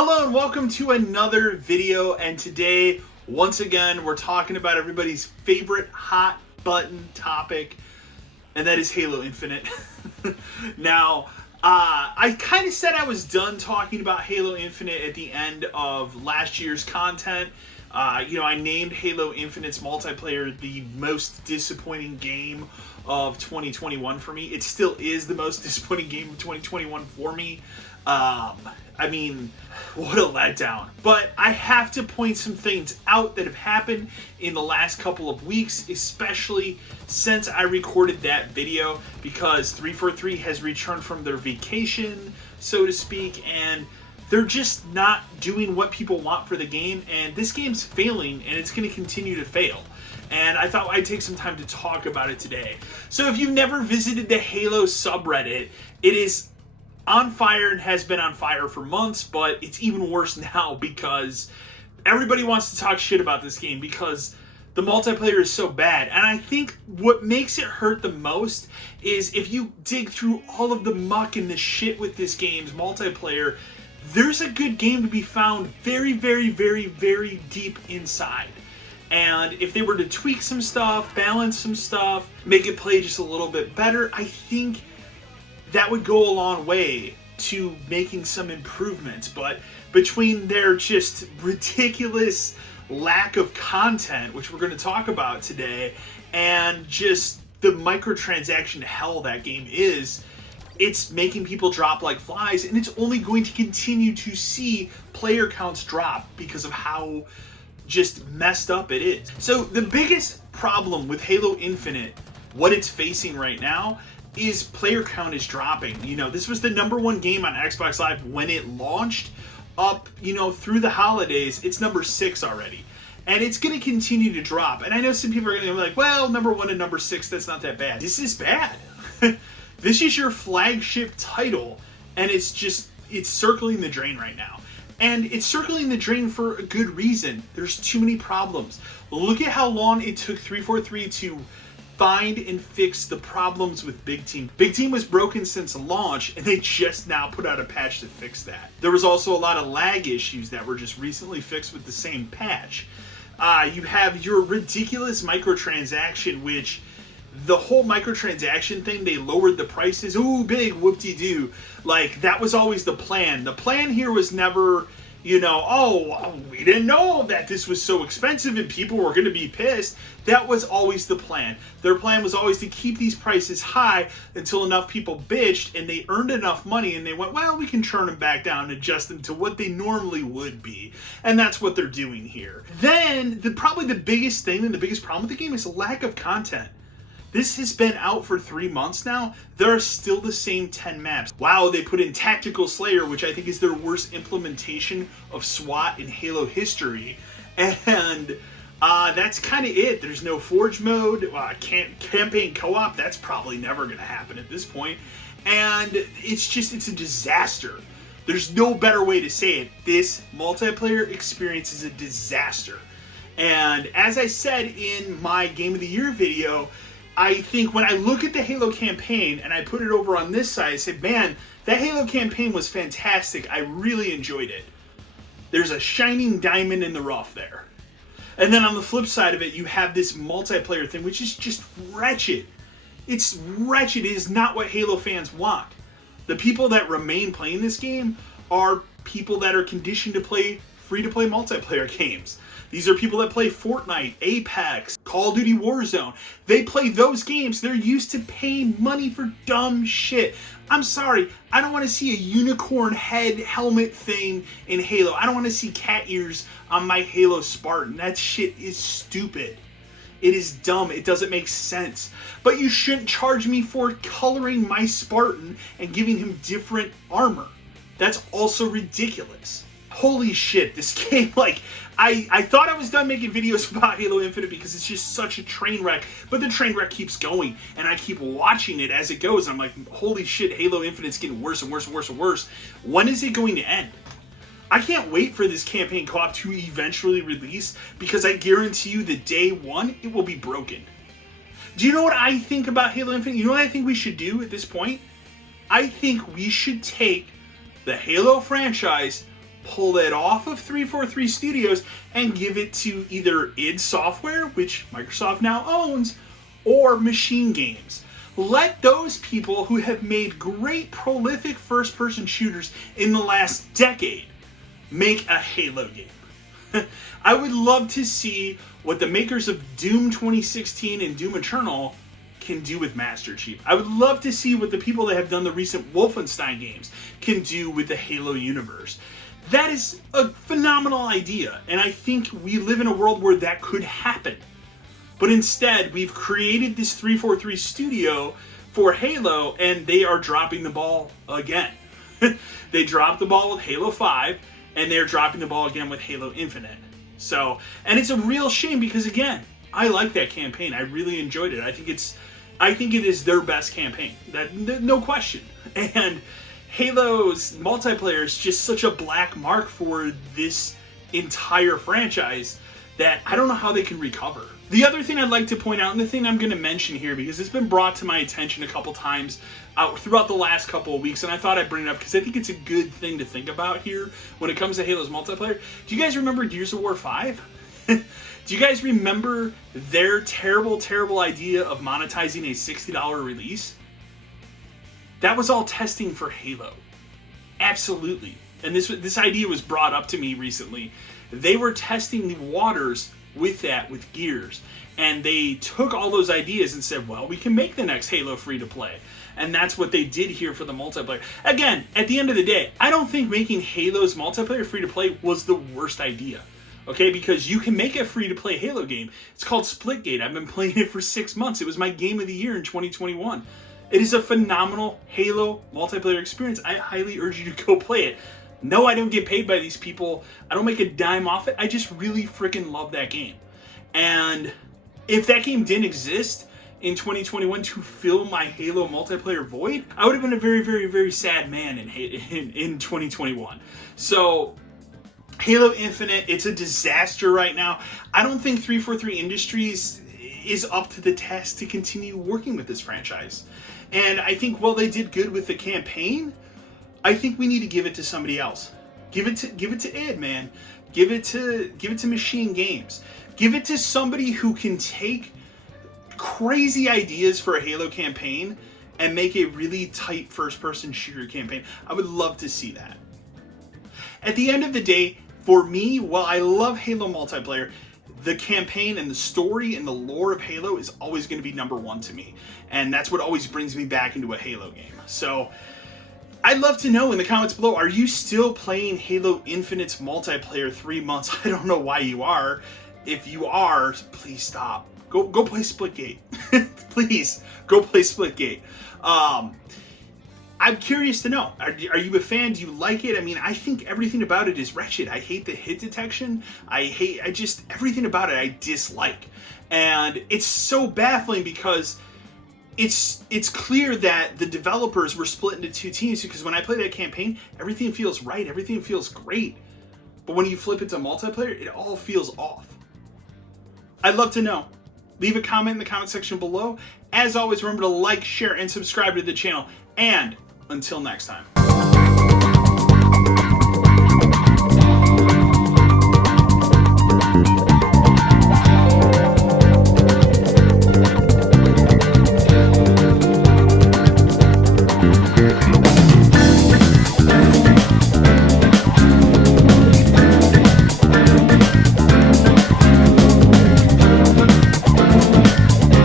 Hello and welcome to another video, and today, once again, we're talking about everybody's favorite hot button topic, and that is Halo Infinite. Now, I kind of said I was done talking about Halo Infinite at the end of last year's content. I named Halo Infinite's multiplayer the most disappointing game of 2021 for me. It still is the most disappointing game of 2021 for me. I mean, what a letdown. But I have to point some things out that have happened in the last couple of weeks, especially since I recorded that video, because 343 has returned from their vacation, so to speak, and they're just not doing what people want for the game, and this game's failing, and it's going to continue to fail. And I thought I'd take some time to talk about it today. So if you've never visited the Halo subreddit, it is on fire and has been on fire for months, but it's even worse now because everybody wants to talk shit about this game because the multiplayer is so bad. And I think what makes it hurt the most is if you dig through all of the muck and the shit with this game's multiplayer, there's a good game to be found very, very, very, very deep inside. And if they were to tweak some stuff, balance some stuff, make it play just a little bit better, I think that would go a long way to making some improvements. But between their just ridiculous lack of content, which we're going to talk about today, and just the microtransaction hell that game is, it's making people drop like flies, and it's only going to continue to see player counts drop because of how just messed up it is. So the biggest problem with Halo Infinite, what it's facing right now, is player count is dropping. This was the #1 game on Xbox Live when it launched. Up, through the holidays, it's number 6 already. And it's going to continue to drop. And I know some people are going to be like, well, #1 and number 6, that's not that bad. This is bad. This is your flagship title, and it's circling the drain right now. And it's circling the drain for a good reason. There's too many problems. Look at how long it took 343 to find and fix the problems with Big Team. Big Team was broken since launch, and they just now put out a patch to fix that. There was also a lot of lag issues that were just recently fixed with the same patch. You have your ridiculous microtransaction, which the whole microtransaction thing, they lowered the prices. Ooh, big whoop-de-doo. Like, that was always the plan. The plan here was never, we didn't know that this was so expensive and people were going to be pissed. That was always the plan. Their plan was always to keep these prices high until enough people bitched and they earned enough money and they went, well, we can turn them back down and adjust them to what they normally would be. And that's what they're doing here. Then, probably the biggest thing and the biggest problem with the game is lack of content. This has been out for 3 months now. There are still the same 10 maps. Wow, they put in Tactical Slayer, which I think is their worst implementation of SWAT in Halo history. And that's kind of it. There's no Forge mode, campaign co-op. That's probably never going to happen at this point. And it's a disaster. There's no better way to say it. This multiplayer experience is a disaster. And as I said in my Game of the Year video, I think when I look at the Halo campaign and I put it over on this side, I said, man, that Halo campaign was fantastic. I really enjoyed it. There's a shining diamond in the rough there. And then on the flip side of it, you have this multiplayer thing, which is just wretched. It's wretched. It is not what Halo fans want. The people that remain playing this game are people that are conditioned to play free-to-play multiplayer games. These are people that play Fortnite, Apex, Call of Duty Warzone. They play those games. They're used to paying money for dumb shit. I'm sorry, I don't want to see a unicorn head helmet thing in Halo. I don't want to see cat ears on my Halo Spartan. That shit is stupid. It is dumb. It doesn't make sense. But you shouldn't charge me for coloring my Spartan and giving him different armor. That's also ridiculous. Holy shit, this game, I thought I was done making videos about Halo Infinite because it's just such a train wreck, but the train wreck keeps going, and I keep watching it as it goes. I'm like, holy shit, Halo Infinite's getting worse and worse and worse and worse. When is it going to end? I can't wait for this campaign co-op to eventually release because I guarantee you that day one, it will be broken. Do you know what I think about Halo Infinite? You know what I think we should do at this point? I think we should take the Halo franchise, pull that off of 343 Studios and give it to either id Software, which Microsoft now owns, or Machine Games. Let those people who have made great, prolific first-person shooters in the last decade make a Halo game. I would love to see what the makers of Doom 2016 and Doom Eternal can do with Master Chief. I would love to see what the people that have done the recent Wolfenstein games can do with the Halo universe. That is a phenomenal idea, and I think we live in a world where that could happen. But instead, we've created this 343 studio for Halo, and they are dropping the ball again. They dropped the ball with Halo 5, and they're dropping the ball again with Halo Infinite. And it's a real shame because, again, I like that campaign. I really enjoyed it. I think it is their best campaign. No question. And Halo's multiplayer is just such a black mark for this entire franchise that I don't know how they can recover. The other thing I'd like to point out, and the thing I'm going to mention here, because it's been brought to my attention a couple times throughout the last couple of weeks, and I thought I'd bring it up because I think it's a good thing to think about here when it comes to Halo's multiplayer. Do you guys remember Gears of War 5? Do you guys remember their terrible, terrible idea of monetizing a $60 release? That was all testing for Halo. Absolutely. And this idea was brought up to me recently. They were testing the waters with Gears. And they took all those ideas and said, well, we can make the next Halo free to play. And that's what they did here for the multiplayer. Again, at the end of the day, I don't think making Halo's multiplayer free to play was the worst idea. Okay, because you can make a free-to-play Halo game. It's called Splitgate. I've been playing it for 6 months. It was my game of the year in 2021. It is a phenomenal Halo multiplayer experience. I highly urge you to go play it. No, I don't get paid by these people. I don't make a dime off it. I just really freaking love that game. And if that game didn't exist in 2021 to fill my Halo multiplayer void, I would have been a very, very, very sad man in 2021. So Halo Infinite, it's a disaster right now. I don't think 343 Industries is up to the task to continue working with this franchise. And I think while they did good with the campaign, I think we need to give it to somebody else. Give it to id, man. Give it to Machine Games. Give it to somebody who can take crazy ideas for a Halo campaign and make a really tight first-person shooter campaign. I would love to see that. At the end of the day, for me, while I love Halo multiplayer, the campaign and the story and the lore of Halo is always going to be number one to me. And that's what always brings me back into a Halo game. So I'd love to know in the comments below, are you still playing Halo Infinite's multiplayer 3 months? I don't know why you are. If you are, please stop. Go play Splitgate. Please, go play Splitgate. I'm curious to know, are you a fan? Do you like it? I mean, I think everything about it is wretched. I hate the hit detection. Everything about it I dislike. And it's so baffling because it's clear that the developers were split into two teams, because when I play that campaign, everything feels right. Everything feels great. But when you flip it to multiplayer, it all feels off. I'd love to know. Leave a comment in the comment section below. As always, remember to like, share, and subscribe to the channel. And until next time.